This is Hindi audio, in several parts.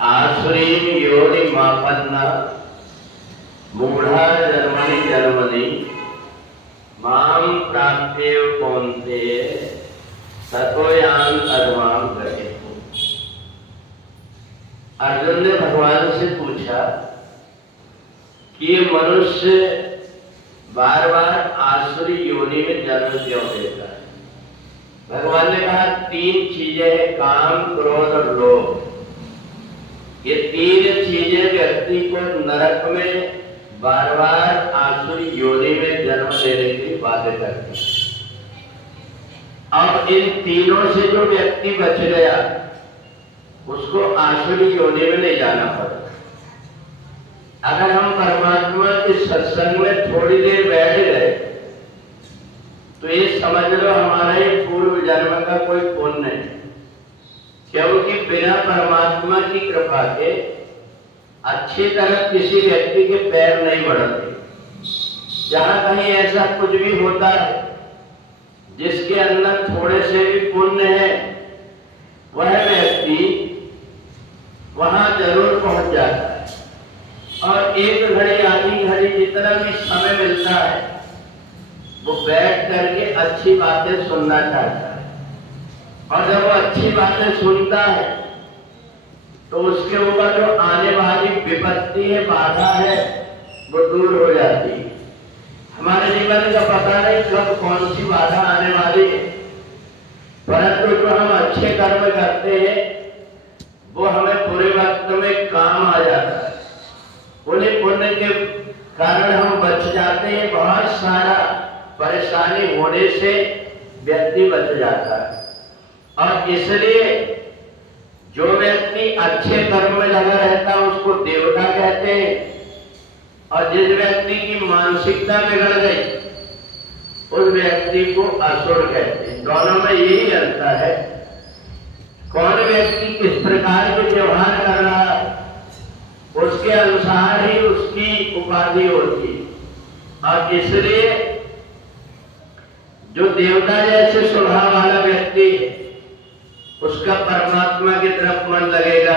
आसुरीं योनिमापन्ना मूढ़ा जन्मनि जन्मनि मां प्राप्तेव कौन्तेय ततो यान्ति अधमां गतिम्। अर्जुन ने भगवान से पूछा कि ये मनुष्य बार बार आसुरी योनि में जन्म क्यों लेता है। भगवान ने कहा तीन चीजें हैं, काम, क्रोध और लोभ। ये तीन चीजें व्यक्ति को नरक में बार बार आसुरी योनि में जन्म लेने की बातें करती है। अब इन तीनों से जो व्यक्ति बच गया उसको आसुरी योनि में नहीं जाना पड़ता। अगर हम परमात्मा के सत्संग में थोड़ी देर बैठ गए तो ये समझ लो हमारा ये पूर्व जन्म का कोई पुण्य है, क्योंकि बिना परमात्मा की कृपा के अच्छी तरह किसी व्यक्ति के पैर नहीं बढ़ते। जहां कहीं ऐसा कुछ भी होता है जिसके अंदर थोड़े से भी पुण्य है, वह व्यक्ति वहां जरूर पहुंच जाता है और एक घड़ी आधी घड़ी जितना भी समय मिलता है वो बैठ करके अच्छी बातें सुनना चाहता है। और जब वो अच्छी बातें सुनता है तो उसके ऊपर जो आने वाली विपत्ति है, बाधा है, वो दूर हो जाती है। हमारे जीवन का पता नहीं कब कौन सी बाधा आने वाली है, परंतु जो हम अच्छे कर्म करते हैं वो हमें बुरे वक्त में काम आ जाता है। उन्हीं पुण्य के कारण हम बच जाते हैं, बहुत सारा परेशानी होने से व्यक्ति बच जाता है। और इसलिए जो व्यक्ति अच्छे कर्म में लगा रहता है उसको देवता कहते हैं, और जिस व्यक्ति की मानसिकता बिगड़ गई उस व्यक्ति को असुर कहते हैं। दोनों में यही अंतर है, कौन व्यक्ति किस प्रकार के व्यवहार कर रहा है उसके अनुसार ही उसकी उपाधि होती है। और इसलिए जो देवता जैसे स्वभाव वाला व्यक्ति है उसका परमात्मा की तरफ मन लगेगा,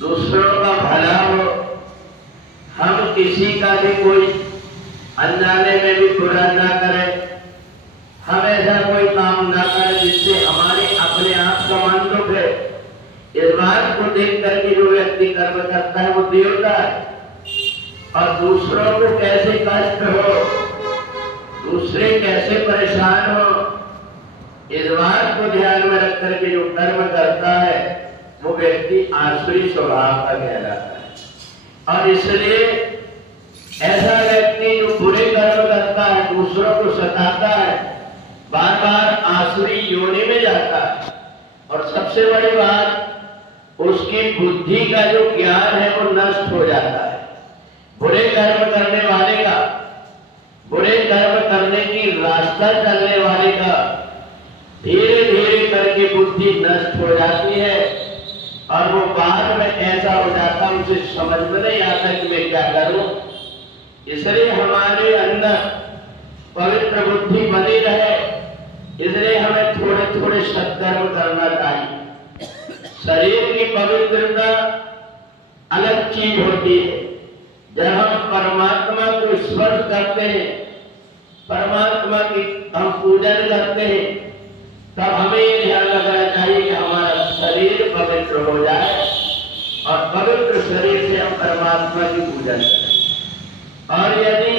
दूसरों का भला हो, हम किसी का भी कोई अनजाने में भी बुरा ना करें, हम ऐसा कोई काम ना करें जिससे हमारे अपने आप का मन दुखे। इस बात को देख करके जो व्यक्ति कर्म करता है वो देवता है। और दूसरों को कैसे कष्ट हो, दूसरे कैसे परेशान हो, इस बात को ध्यान में रख करके जो कर्म करता है वो व्यक्ति आसुरी स्वभाव का कहलाता है। और इसलिए ऐसा व्यक्ति जो बुरे कर्म करता है, दूसरों को सताता है, बार बार आसुरी योनि में जाता है। और सबसे बड़ी बात, उसकी बुद्धि का जो ज्ञान है वो नष्ट हो जाता है। बुरे कर्म करने वाले का, बुरे कर्म करने की रास्ता चलने वाले का धीरे धीरे करके बुद्धि नष्ट हो जाती है और वो बाद में ऐसा हो जाता उसे समझ में नहीं आता कि मैं क्या करूं। इसलिए हमारे अंदर पवित्र बुद्धि बनी रहे, इसलिए हमें थोड़े थोड़े सत्कर्म करना चाहिए। शरीर की पवित्रता अलग चीज होती है। जब हम परमात्मा को स्पर्श करते हैं, परमात्मा की हम पूजन करते हैं, तब हमें ये ध्यान रखना चाहिए कि हमारा शरीर पवित्र हो जाए और पवित्र शरीर से हम परमात्मा की पूजन करें। और यदि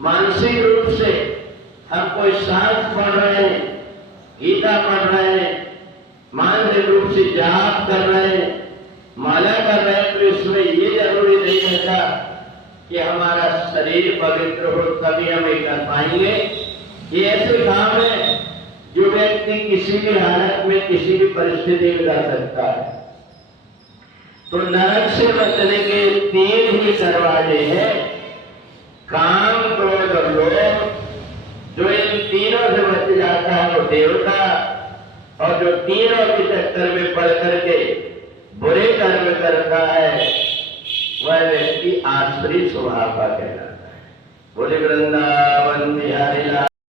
मानसिक रूप से हम कोई शास्त्र पढ़ रहे हैं, गीता पढ़ रहे हैं, मानसिक रूप से जाप कर रहे हैं, माला कर रहे हैं, तो इसमें ये जरूरी नहीं रहता कि हमारा शरीर पवित्र हो तभी हम ये कर पाएंगे। ये ऐसे काम है जो व्यक्ति किसी भी हालत में, किसी भी परिस्थिति में कर सकता है। तो नरक से बचने के तीन ही दरवाजे हैं, काम, क्रोध और लोभ। जो इन तीनों से बच जाता है वो देवता, और जो तीनों के चक्कर में पड़ करके बुरे कर्म करता है वह व्यक्ति आसुरी स्वभाव का कहलाता है। बोले वृंदावन बिहारी लाल।